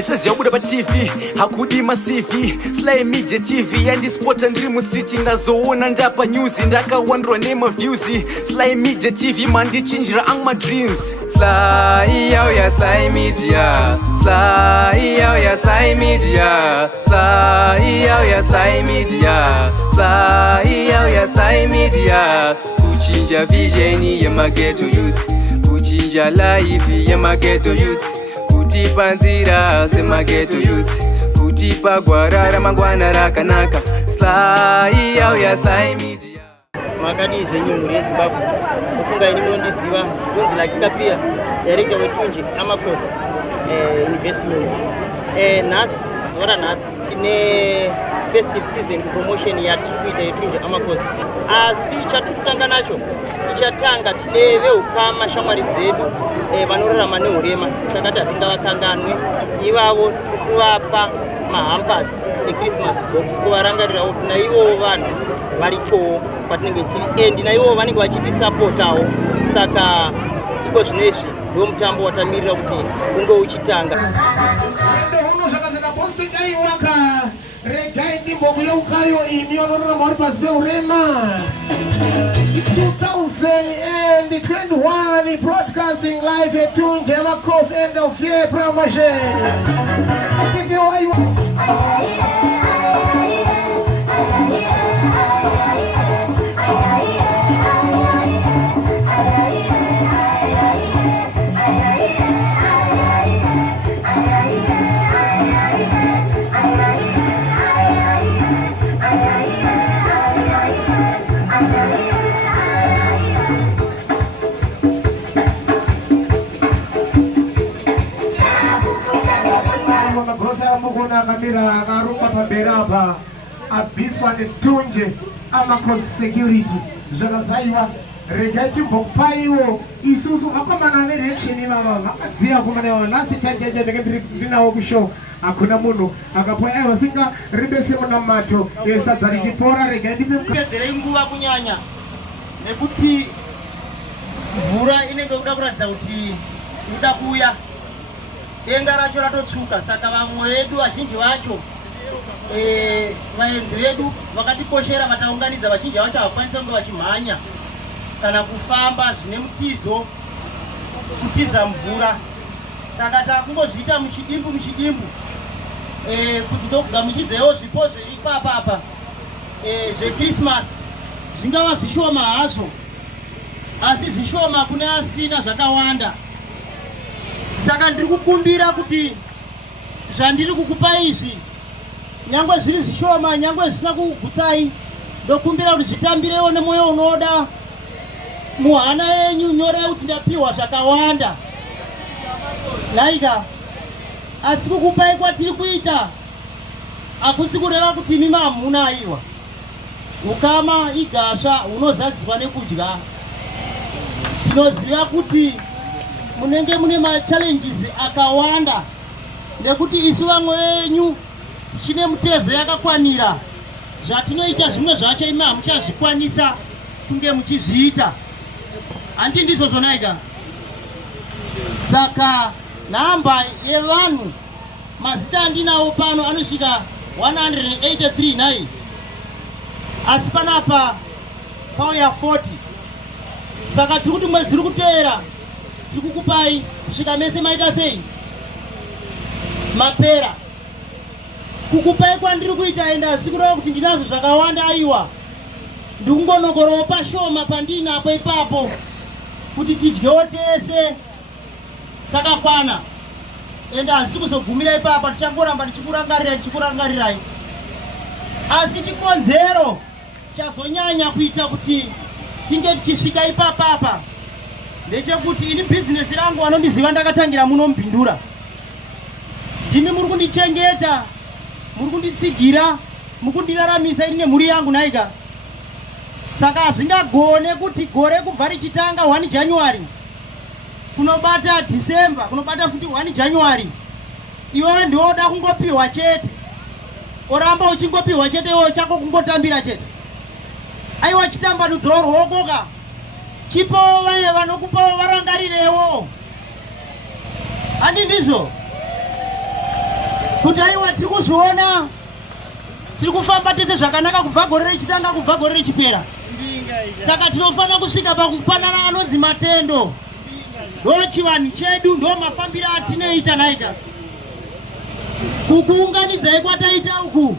Yabuda pa TV hakudima CV Sly Media TV yandispota ndiri mustreet ndazoona ndapa news ndakawandwa nema views Sly Media TV mandichinjira ang my dreams Sly ya Sly Media Sly ya Sly Media Sly ya Sly Media Sly ya Sly Media kuchinja vision ya maghetto youth kuchinja life ya maghetto youth kutipa nzira semaghetto youth kutipa gwara mangwana rakanaka Sly ya Sly Media makadi zvenyu muri yeZimbabwe kufunga ini munondiziva kunzi lakika pia director wetunje Amakos investments nhasi zora nhasi tine festive season promotion yatikuita yetunje Amakos asi chatukutanga nacho tichatanga tine veukama shamwari dzedu vanorarama neurema takati hatingavakanganwe ivavo tikuvapa mahambasi eChristmas box kuvarangarirawo kuti naivowo vanhu varikowo kwatinenge tiri and naivowo vanenge vachitisapotawo saka iko zvino izvi ndo mutambo watamirira kuti unge uchitanga regai ndimbogo yeukayo imi vanorarama vari pasi peurema 2021 broadcasting live at Tunje Amakos end of year promotion. Kamera akarumba pamberi apa abviswa netunje Amakos security zvakadzaiwa regai timbopaiwo isusu vakomana vereaction ivava vakadziya kumana nhasi chanjanja ndenge ndinawo kushow hakuna munhu akapoya aiwa singa ribese munamato sadza richipora regai ndipedzerei nguva kunyanya nekuti mvura inenge kuda kuratidza kuti kuda kuuya denga racho ratotsvuka saka vamwe vedu vazhinji vacho vaenzi vedu vakatikoshera vataunganidza vazhinji vacho havakwanisa kunge vachimhanya kana kufamba zvine mutizo kutiza mvura saka takungozviita muchidimbu kuti togamuchidzewo zvipo zviri papapa zveChristmas zvingava zvishoma hazvo asi zvishoma kune asina zvakawanda. Saka ndiri kukumbira kuti zvandiri kukupa izvi nyangwe zviri zvishoma nyangwe zvisina kugutsai ndokumbira kuti zvitambirewo nemoyo unoda muhana yenyu nyorei kuti ndapiwa zvakawanda laika asi kukupai kwatiri kuita hakusi kureva kuti imi hamuna iwa ukama igasva unozadziswa nekudya tinoziva kuti munenge mune machallenges akawanda nekuti isu vamwe venyu chine mutezo yakakwanira zvatinoita zvimwe zvacho imi hamuchazvikwanisa kunge muchizviita handi ndizvo zvonaika saka nhamba yevanhu mazita andinawo pano anosvika 183 nai asi panapa pauya 40 saka tiri kuti mwedzi uri kuteera tikukupai kusvika mese maita sei mapera kukupai kwandiri kuita enda asikureva kuti ndinazvo zvakawanda aiwa ndikungonokorowo pashoma pandinapo ipapo kuti tidyewo tese takakwana enda asi kuzogumira ipapa tichangoramba tichikurangarirai asi chikonzero chazonyanya kuita kuti tinge tichisvika ipapapa ndechekuti ini bhizinesi rangu vanondiziva ndakatangira muno mubhindura ndimi muri kundichengeta muri kunditsigira muri kundiraramisa ini nemhuri yangu naika saka hazvingagone kuti gore kubva richitanga 1 January kunobata December kunobata futi 1 January iwewe ndioda kungopiwa chete oramba uchingopiwa chete iwewe chako kungotambira chete aiwa chitambanudziro rwokoka chipowo vaye vanokupawo varangarirewo handi ndizvo kuti aiwa tiri kuzviona tiri kufamba tese zvakanaka kubva gore richitanga kubva gore richipera. Saka tinofana kusvika pakupanana anonzi matendo. Ndo chivanhu chedu, ndo mafambiro atinoita naika. Kukuunganidzai kwataita uku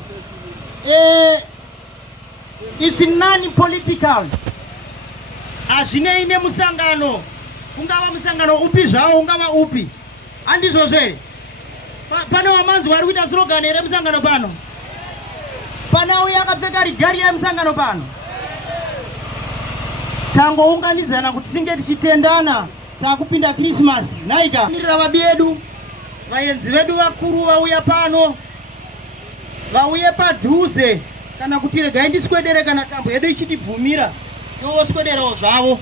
it's non-political. Hazvinei nemusangano, ungava musangano upi zvavo, ungava upi. Handizvozve pane wamanzi vari kuita slogan here musangano pano? Pana uya akapfeka rigari yemusangano pano? Tangounganidzana kuti tinge tichitendana takupinda Christmas. Naika mirira vabi vedu, vaenzi vedu vakuru vauya pano, vauye padhuze, kana kuti regai ndiswedere kana tambo yedu ichitibvumira ivo swederewo zvavo.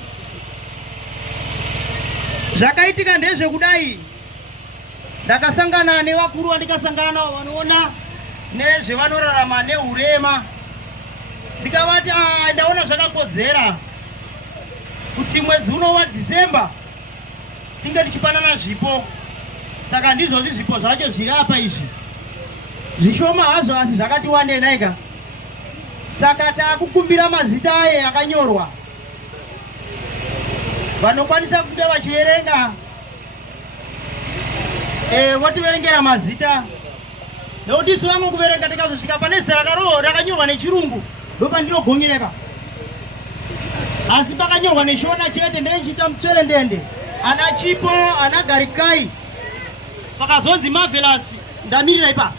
Zvakaitika ndezvekudai, ndakasangana nevakuru vandikasangana navo vanoona nezvevanorarama neurema. Ndikavati ndaona zvakakodzera kuti mwedzi uno waDhisemba tinge tichipanana zvipo. Saka ndizvozvi zvipo zvacho zviri apa izvi. Zvishoma hazvo asi zvakati wandei naika. Saka takukumbira mazita aye akanyorwa. Vanokwanisa kuita vachiverenga. Votiverengera mazita. Nokuti isu vamwe kuverenga tikazosvika pane zita rakanyorwa nechirungu ndopandinogongereka. Asi pakanyorwa neshona chete ndeichita mutserendende. Ana Chipo, ana Garikai. Pakazonzi Marvelous ndamirira ipa.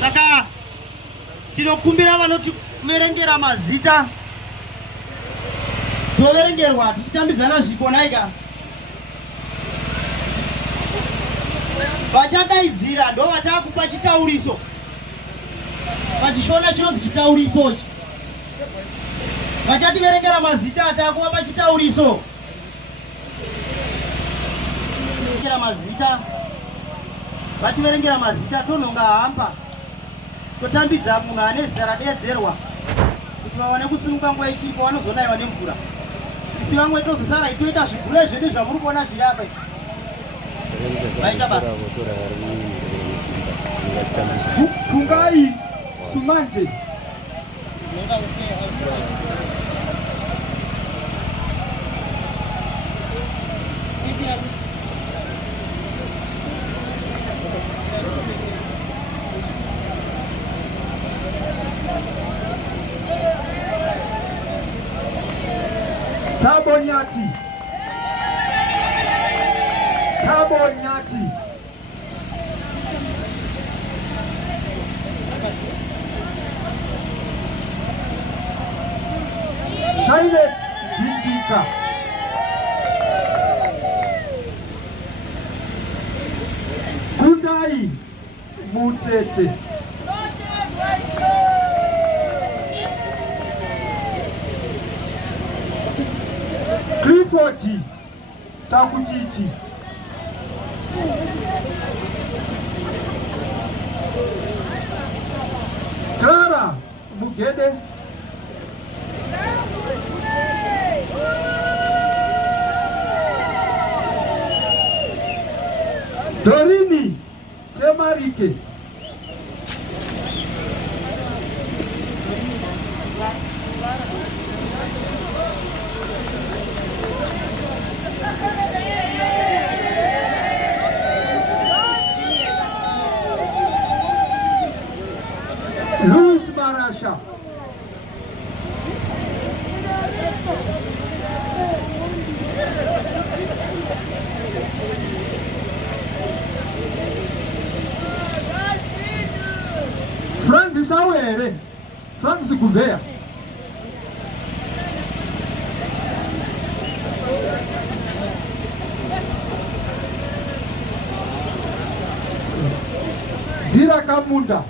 Saka tinokumbira vanotiverengera mazita. Toverengerwa tichitambidzana zvipo naika. Vachadaidzira ndo vatakupa chitauriso. Pachishona chinonzi chitauriso. Vachativerengera mazita atakupa chitauriso. Mazita vativerengera mazita tononga hamba totambidza munhu ane zita radedzerwa kuti vaone kusununguka nguva ichipo vanozonaiwa nemvura. Isi vamwe tozosara itoita zvigure zvedu zvamuri kuona zviri apa vaita basa Fungai Sumanje. Tabonyati. Silent Jinjika. Kundai Mutete. Clifford Chakutiti. Clara Mugede. Dorini Chemarike. Luis Marasha. Francis Awere. Francis Gouveia. Zira Kamunda.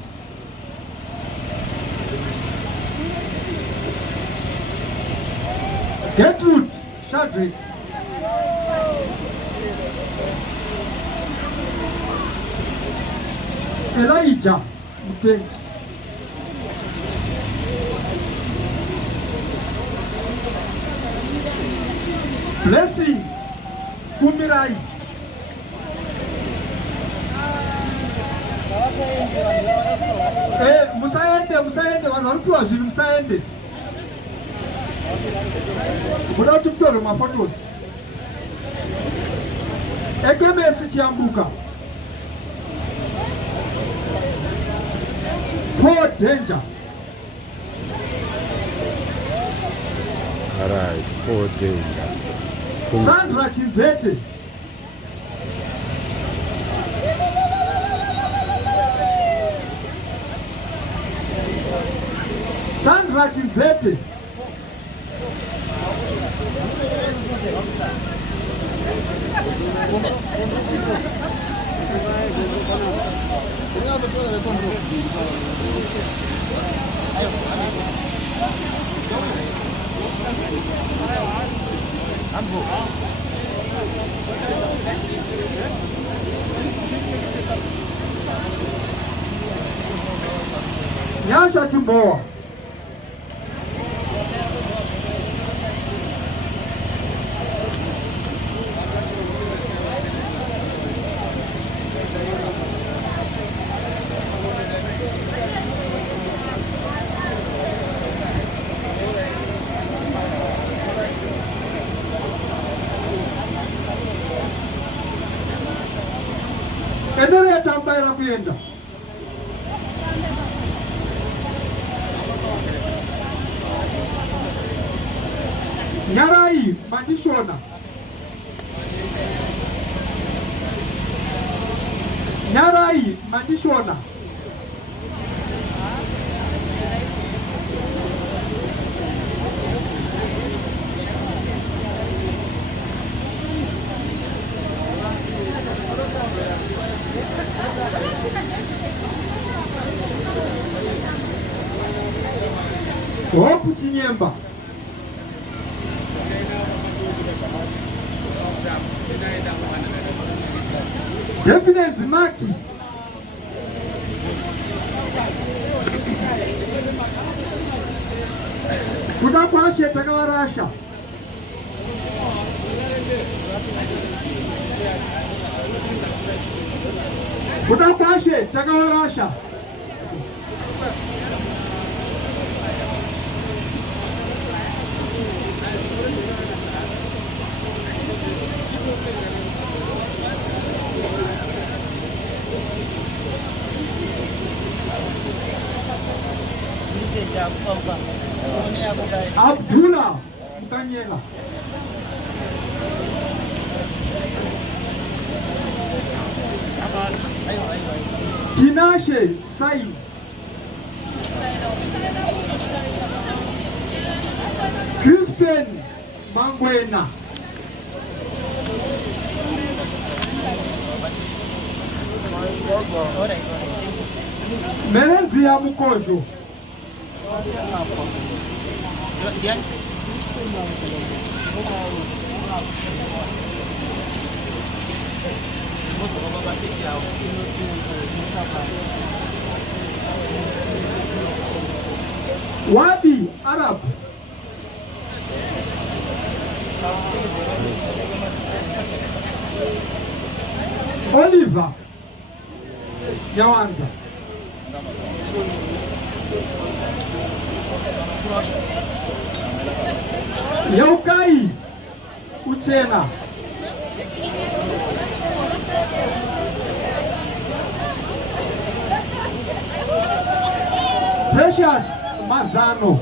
Gertrude Shadrick. Elijah Mutenji. Blessing Kumirai. musaende vanhu vari kupiwa zvinhu musaende muda kuti mutore mafotosi ekemesi chiyambuka Paul Danger. All right, Paul Danger. Sandra Chinzete. Sandra Chinzete. Nyasha Timboa. Endelea tambaira kuyenda. Nyarai Mandishona. Nyarai Mandishona. Hope Chinyemba. Definite Maki. Kuda kwashe takawarasha. Kuda kwashe takawarasha. Abdullah Mukanyela. Tinashe Sai. Crispin Mangwena. Merenzi ya Mukojo. Wadi Arab. Oliver Yawanza. Yaukai Uchena. Precious Mazano.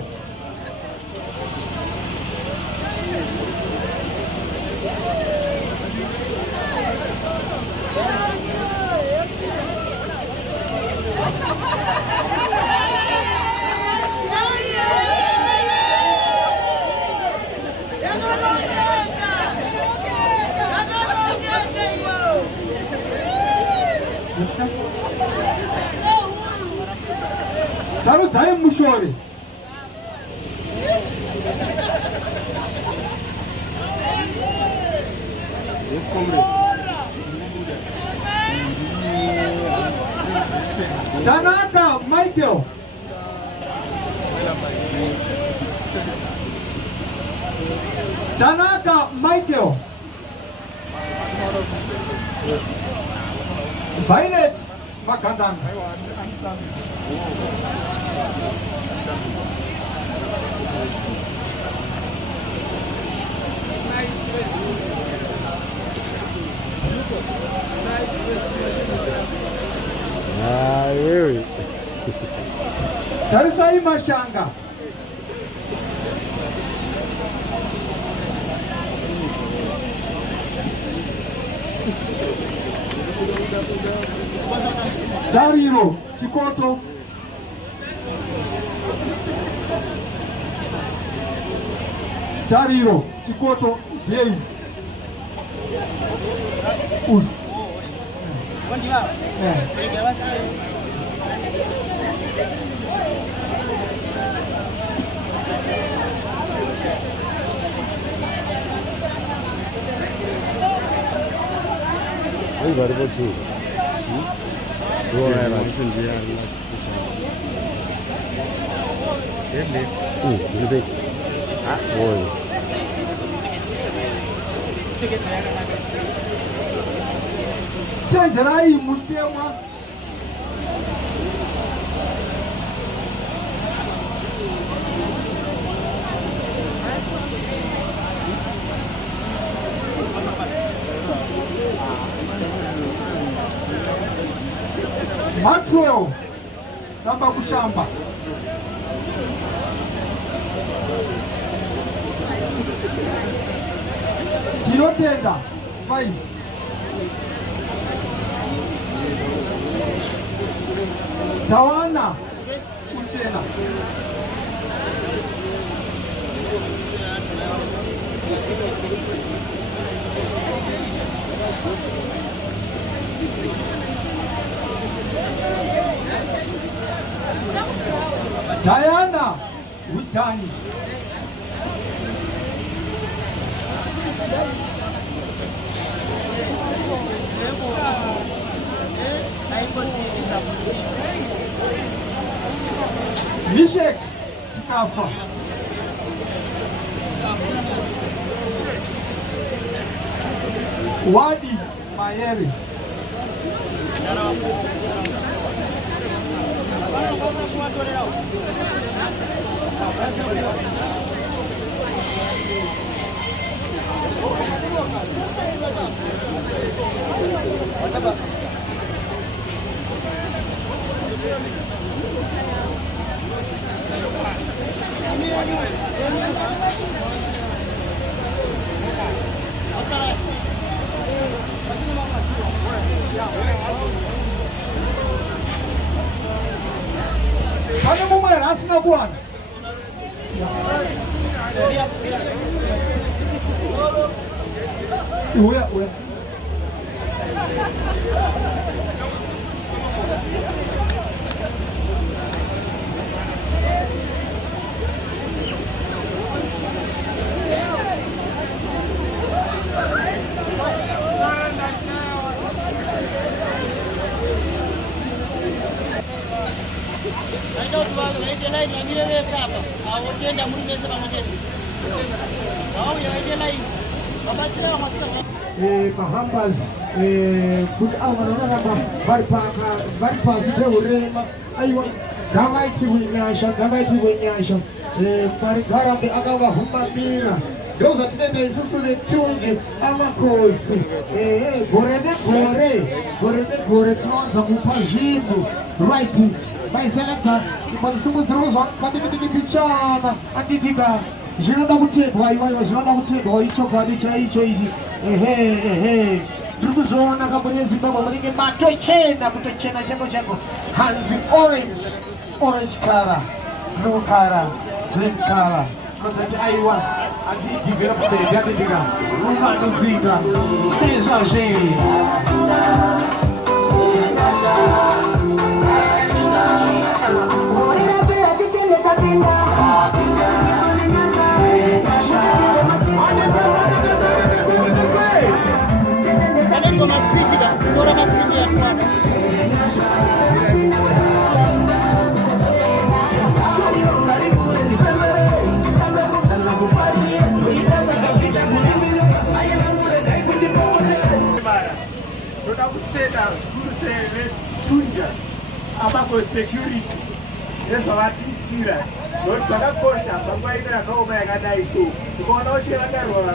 Saru Zai Mushori. Tanaka Michael. Tanaka Michael. Violet magandana wewe. Tarisai Mashanga. Dariro Chikoto. Dariro Chikoto Jei. Ini baru baju. Dua orang sendiri. Ini. Ini. Ah, boy. Janjarai Muchema. Maxwell Namba Kushamba. Tirotenda Fine. Tawana Uchena. Diana Witani. Mishek Kafa. Wadi Mayeri. Pane mumwe asina bwana. Uya. Bahambas good hour bari pasi urema aywa gamaiti winyasha bari garambe akava humamira ndoza tinenda isusu netunje amakosi gore tinoanza kupa zvinhu right maisenata manisimudzirozva pandikitikipichana anditika zvinoda kutendwa iwaiwa zvinoda kutendwa ichokwadi chaicho ichi ndiri kuzoona kamburi yezimbabwe munenge matochena kutochena chango hanzi orange color blue color red color tinozati aiwa atiitigera pamberi yatitika umanuzika sezvazve tunja security nezvavatiitira nokuti zvakakosha panguva ino yakaoma yakadai so ukaona uchirangarwa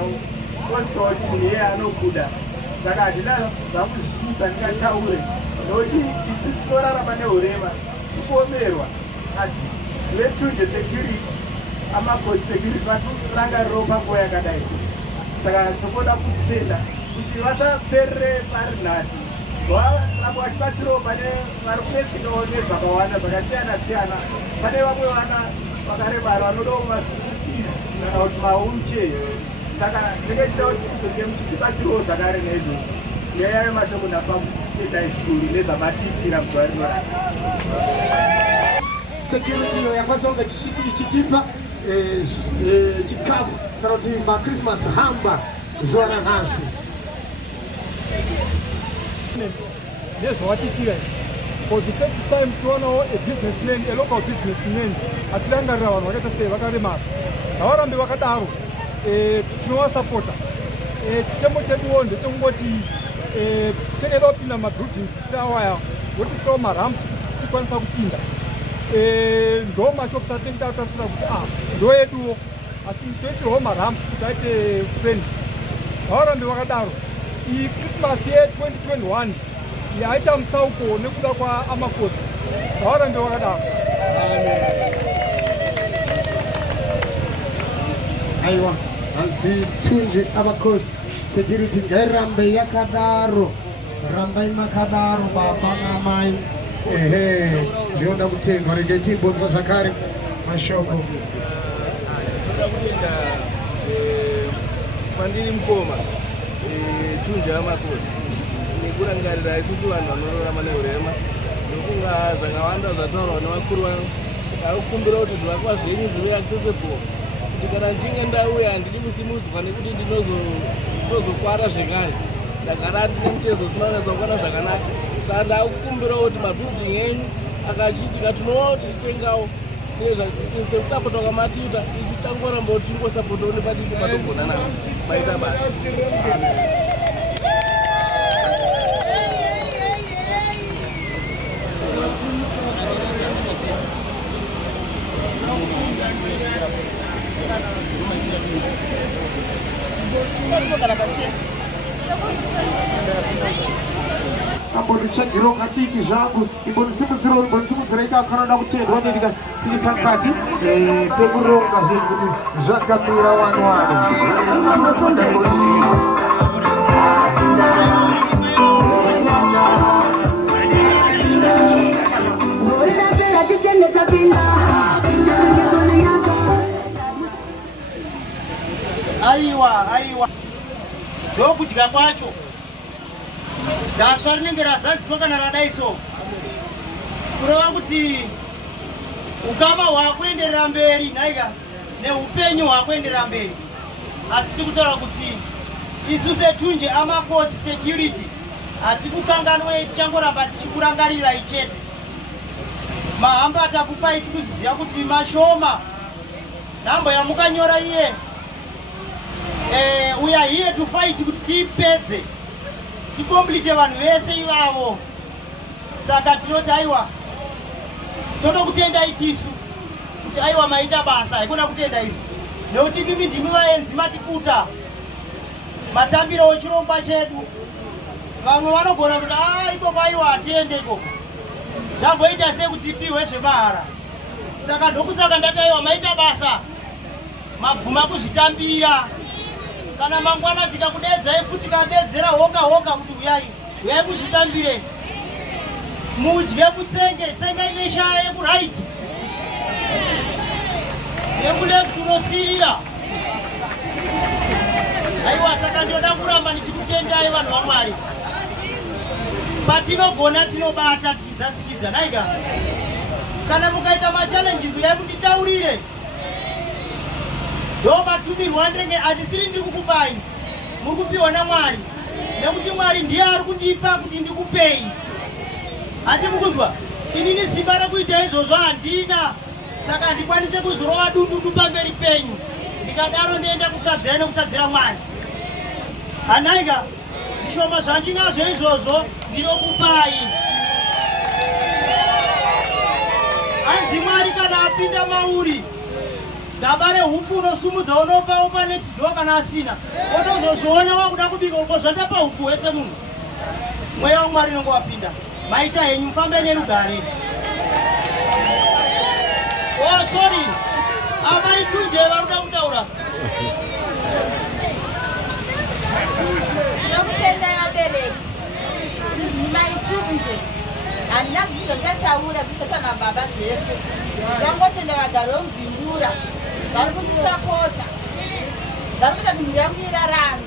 osiwa kuti munhu iye anokuda saka handina zvamuzviita ndingataure nokuti isu tinorarama neurema tikuomerwa asi vetunje security amagoti security vatirangariro panguva yakadai so saka tokoda kutenda kuti vasaperere pari nhasi varamba vachibatsirawo pane vari kupedzinawo nezvakawanda zvakasiyana-siyana. Pane vamwe vana vakaremara vanodawo mazviizi kana kuti mawheelchair. Saka ndinenge chida kuti kuzonge muchibatsirawo zvakare nezvo ngeyayo mashoko napamudai skuru nezvamatiitira muzuva rinora. Security yakwanisa kunge chichitipa chikafu kana kuti maChristmas hamba zuva ranhasi. Nezvawatiitira for the first time toonawo a local businessman atirangarira vanhu vakaita sei vakaremara ngavarambe vakadaro tinovasapota. Chitemo cheduwo ndechekungoti tinenge wapinda mabuildings seawaya wotisawo maramps kuti tikwanisa kupinda ndo mashopu tatinenge tatasira kuti ndo yeduwo asi toitirawo maramps kuti aite friend. Ngavarambe vakadaro. Iyi Christmas ye2021 yaita mutsauko nekuda kwaamakosi. Ngavarambe vakadaro. Aiwa, hanzi tunje amakosi security ngairambe yakadaro. Rambai makadaro baba namai. Ndinoda kutendwa rege timbonzwa zvakare mashoko. Ndoda kutenda pandiri mukoma tunja amakosi nekurangarira isusu vanhu vanorarama neurema nokunga zvakawanda zvataurwa nevakuru vano akukumbira kuti zvivakwa zvenyu zvive accessible kuti kana ndichinge ndauya handidi kusimudzwa nekuti ndinozokwara zvekare ndagara ndine mutezo usina kunatsa kukwana zvakanaka. Saka ndakukumbirawo kuti mabhilding enyu akachiitika tinoona tichitengawo sekusapota kwamatiita isu tangoramba kuti tiri kusapotawo nepatiti patogona navo maita basi. Ambonichagiro katiki zvangu imbonisimudzira ikakanoda kutendwa nendika tiri pakati pekuronga zvinhu kuti zvakamira wani aiwa ndokudya kwacho dasva rinenge razadziswa kana radaiso kureva kuti ukama hwakuenderera mberi nhaika neupenyu hwakuenderera mberi. Asi tikutaura kuti isu setunje amakosi security hatikukanganwe tichangoramba tichikurangarirai chete. Mahamba atakupai tikuziva kuti mashoma nhambo yamukanyora iye we are here to fight kuti tipedze tikomplete vanhu vese ivavo. Saka tinoti aiwa toda kutenda itisu kuti aiwa maita basa haikona kutenda isu nekuti mimi ndimi vaenzi matikuta matambiro wechirongwa chedu. Vamwe vanogona kuti ikoko aiwa hatiende ikoko ndamboita sekuti tipiwe zvemahara. Saka ndokusaka ndati aiwa maita basa mabvuma kuzvitambira. Kana mangwana tikakudedzai futi kadedzera hoga kuti uyai kuzvitambire mudye mutsenge tsengai neshaya yekuraiti yekuleft unosirira. Aiwa saka ndoda kuramba ndichikutendai vanhu vaMwari. Patinogona tinobata tichizasikidza naiga. Kana mukaita machallenges uyai munditaurire. Ndo matumirwa ndenge handisiri ndiri kukupai muri kupiwa naMwari nekuti Mwari ndiye ari kundipa kuti ndikupei. Handi mukunzwa inini simba rekuita izvozvo handina. Saka handikwanise kuzorova dundudu pamberi penyu ndikadaro ndienda kutadzira nekutadzira Mwari. Hanaiga zvishoma zvandinazvo izvozvo ndinokupai. Anzi Mwari kana apinda mauri gaba rehupfu unosumudza unopawo panext door kana asina otozozviona wakuda kubika ukozvanda pahupfu wese munhu mweya waMwari unenge wapinda maita henyu mufambe nerugare. Oh sorry amai Tunje varuda kutaura ndinokutenda vabereki mai Tunje handina zvinhu zvataura kusata nababa zvese ndangotenda vagari vomubvindura vari kundisapota vari kuita kuti mhuri yangu irarame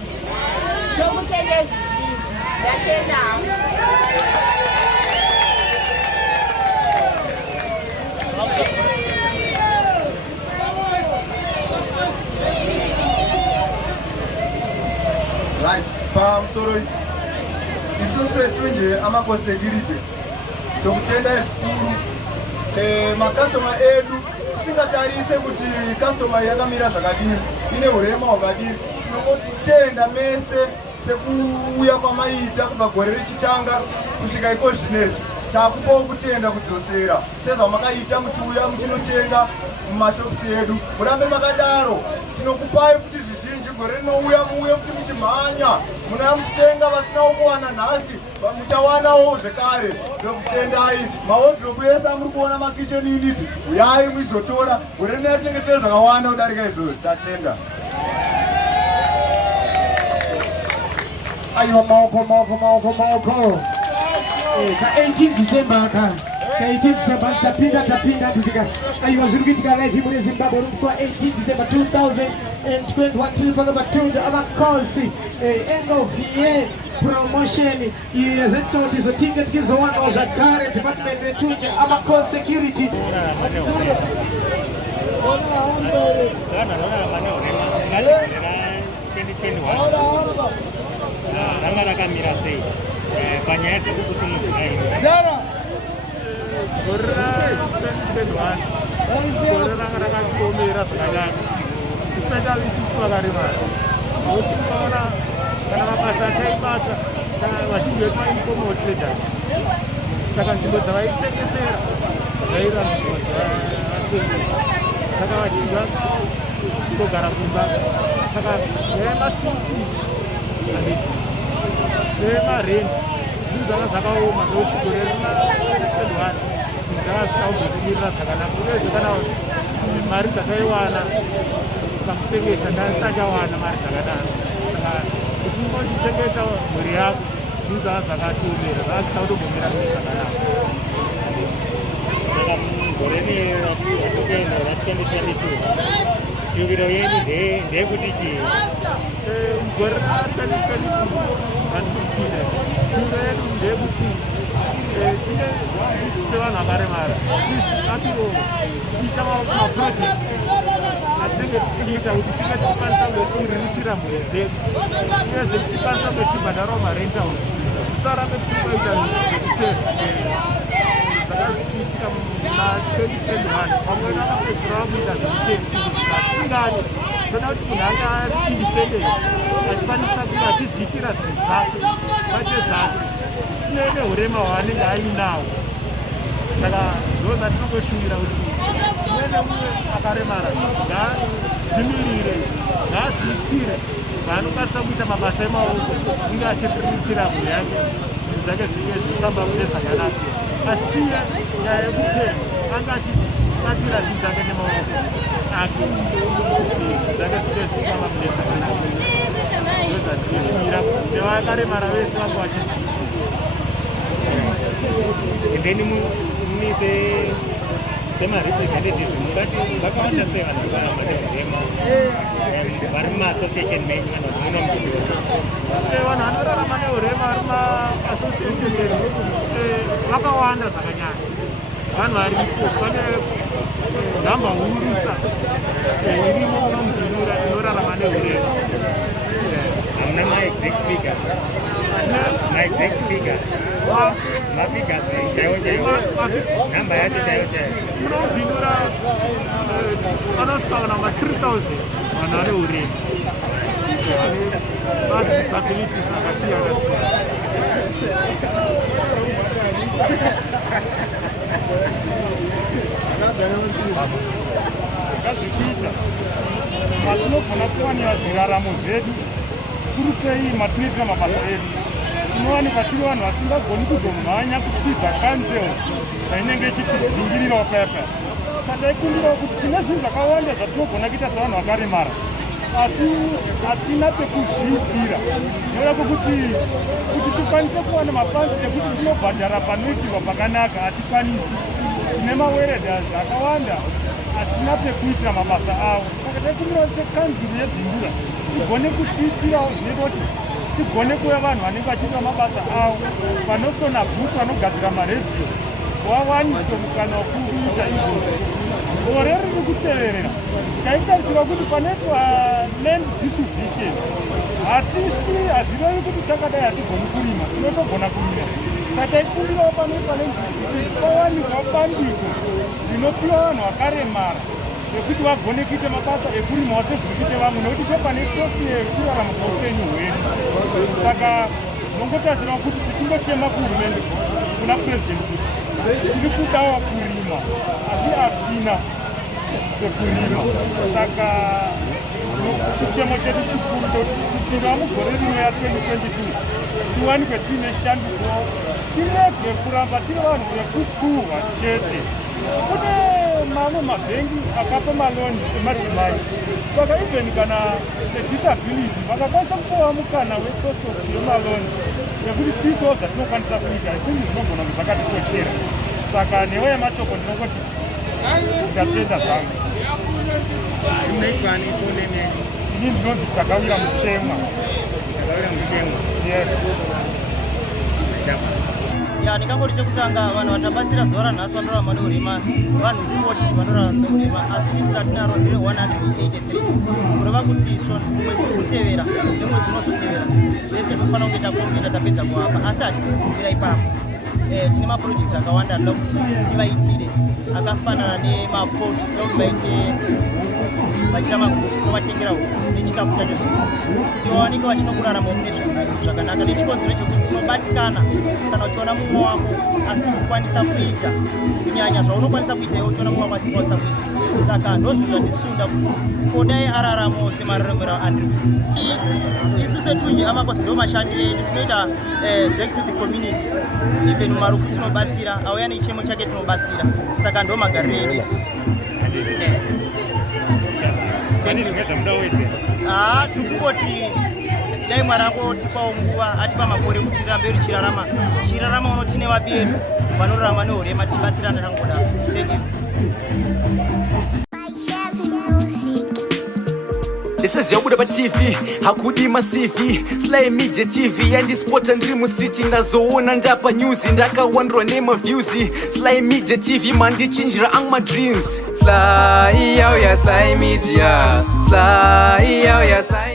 ndokutende zvizhinji ndatendawo. Right, pamusoro isusu Tunje Amakosi Security tokutenda zvikuru makastoma edu tisingatarise kuti kastoma yakamira zvakadini ine urema hwakadini tinongotenda mese sekuuya kwamaita kubva gore richitanga kusvika iko zvinezvi takupawo kutenda kudzosera sezvamakaita muchiuya muchinotenga mumashopisi edu murambe makadaro tinokupai kuti zvizhinji gore rinouya muuye kuti muchimhanya munouya muchitenga vasinawo kuwana nhasi muchawanawo zvekare ndokutendai mahodhiropu yese amuri kuona makitchen unit uyai muizotora gore rinouya tinenge tine zvakawanda kudarika izvozvo tatenda. Aiwa maoko ka 18 December ka 18 December tapinda ndika aiwa zviri kuitika live mune Zimbabwe musi wa 18 December 2021 tiri panapa Tunje Amakosi end of year promotion yazeta kuti zotinga tichizowanawo zvakare department reTunje Amakosi Security. Ranga rakamira sei panyaya dzekukusimudzira ini gore ranga rakaomera zvakanyanya especially isusu vakaremara nokuti ukaona kana mabasa ataibata vazhinji vedu vainformal traders saka nzvimbo dzavaitengesera zvairambidzwa saka vazhinji vakutogara kumba saka yaimasiti nemarenti zvinhu zvanga zvakaoma nokuti gore rina dzakasvika kuzokumirira zvakanaka uyezve kana mari dzakaiwana ukamutengesa ndasachawana mari dzakadaro saka kuti ungochichengeta mhuri yako zvinhu zvanga zvakatiomera zvakasvika kutogomera mune zvakanaka saka gore ratotenda ra2022 shuviro yenyu ndeyekuti chii gore ra2022 vanopinda shuviro yedu ndeyekuti tine sevanhu vakaremara atiro tiita maproject atinenge tichiita kuti tinge tikwanisa kutiriritira mhuri dzedu uyezve tikwanisa kutibhadharawo marental tisarambe tichitoita zvakaziitika muna 2021 pamwe nakapedzera vakuita zvekutesti atisingani toda kuti munhu ange ari independent achikwanisa kuti achizviitira zvinhu zvake pache zvake zvisinei neurema hwaanenge ainawo saka ndo zvatinongoshumira kuti umwe neumwe akaremara ngaazvimirire ngaazviitire zvaanokwanisa kuita mabasa emaoko unge achiriritira mhuri yake zvinhu zvake zvinge zvichifamba mune zvakanaka asiye nyaya yekuti anga achibatira zvinhu zvake nemaoko ake zvake zvinge zvichifamba mune zvakanaka ndo zvatineshumira kuti nevakaremara vese vange vachizviita. And then munise sema-representatives vakawanda sei vanhu vamarema vari muma-association menyu vanhu munomudiro vanhu vanorarama neurema vari muma-association menyu vakawanda zvakanyanya vanhu varipo pane nhamba hurusa irimo munomudinura inorarama neurema hamuna ma-exact figure ma-exact figure mafigures chaiwo chaiwo nhamba yacho chaiwo chaiwo unobvinura anosvika kana ma-3000 vanhu vane urema madisabilities akasiyana siyana zviraramo zvedu kuri sei matinoitira mabasa edu. Tinowanikwa tiri vanhu vasingagoni kuzomhanya kutiza kansel painenge ichitidzingirirawo paya. Tataikumbirawo kuti tine zvinhu zvakawanda zvatinogona kuita sevanhu vakaremara, asi hatina pekuzviitira. Noreva kuti tikwanise kuwana mafanzi ekuti tinobhadhara panoitirwa pakanaka hatikwanisi. Tine maweredhasi akawanda, hatina pekuitira mabasa avo. Saka taikumbirawo sekanzuru yedzimbura tigone kutiitirawo zvinoita kuti tigone kuva vanhu vanenge vachiita mabasa avo, vanosona bhuku, vanogadzira maredhiyo, vawaniswe mukana wekuita izvozvo. Gore riri kuteverera taitarisira kuti panoitwa land distribution hazvirevi kuti takadai hatigoni kurima, tinotogona kurima. Saka taikumbirawo panoitwa land distribution pawanikwa bandiko rinopiwa vanhu vakaremara ekuti vagone kuita mabasa ekurimawo sezviri kuita vamwe, nekuti pepane sosi yekurarama kweupenyu hwedu. Saka nongotarisira kuti tichingochema kuhurumende kuna purezidendi kuti tiri kudawo kurima asi hatina pekurima. Saka chichemo chedu chikuru kusvika mugore rimwe ya2022 tiwanikwe tiine shanduko, tirege kuramba tiri vanhu vekukuhwa chete. Kune mamwe mabhengi akapa maloni emadzimai, saka even kana nedisability vakakwanisa kupiwa mukana wesource yemaloni yekuti tiitowo zvatinokwanisa kuita, ikungi zvinogona kuti zvakatikoshera. Saka newe yemashoko ndinongoti ukatenda zvangu. Ini ndinonzi takawira muchemwa. Yes. Ya, ndikangoti chekutanga vanhu vatabatsira zuva ranhasi vanorarama neurema vanhu 40 vanorarama neurema, asi lista tinaro ndere 183 kureva kuti mwedzi kutevera nemwedzi unozotevera vese tofanira kunge takurumira tapedza kuhamba, asi hatisi kubvira ipapo. Tine maprojekti akawanda anoda kuti tivaitire akafanana nemapoti, toda kuti vaite vachita maguzi tovatengera nechikafu chacho kuti vawanike vachinokurarama mune zvakanaka, nechikonzero chekuti tinobatikana kana uchiona mumwe wako asikukwanisa kuita kunyanya zvaunokwanisa kuita iwe uchiona mumwe wako asikukwanisa kuita. Saka ndozvo zvandisunda kuti kodai araramawo semararamiro andiri kuita. Isu setunje amakosi ndo mashandiro edu, tinoita back to the community. Even marufu tinobatsira, auya nechemo chake tinobatsira. Saka ndo magariro edu isusu. Tikungoti dai Mwari angotipawo nguva, atipa makore kuti tirambe tichirarama uno tine vabedu vanorarama neurema tichibatsirana tangoda. Thank you. This is Yabuda TV, hakudi masivi Sly Media TV, yandispota ndiri mustreet ndazoona ndapa news ndakawandwa nemaviews. Sly Media TV mandichinjira ang my dreams. Sly, oh yeah, Sly Media. Sly, oh yeah, Sly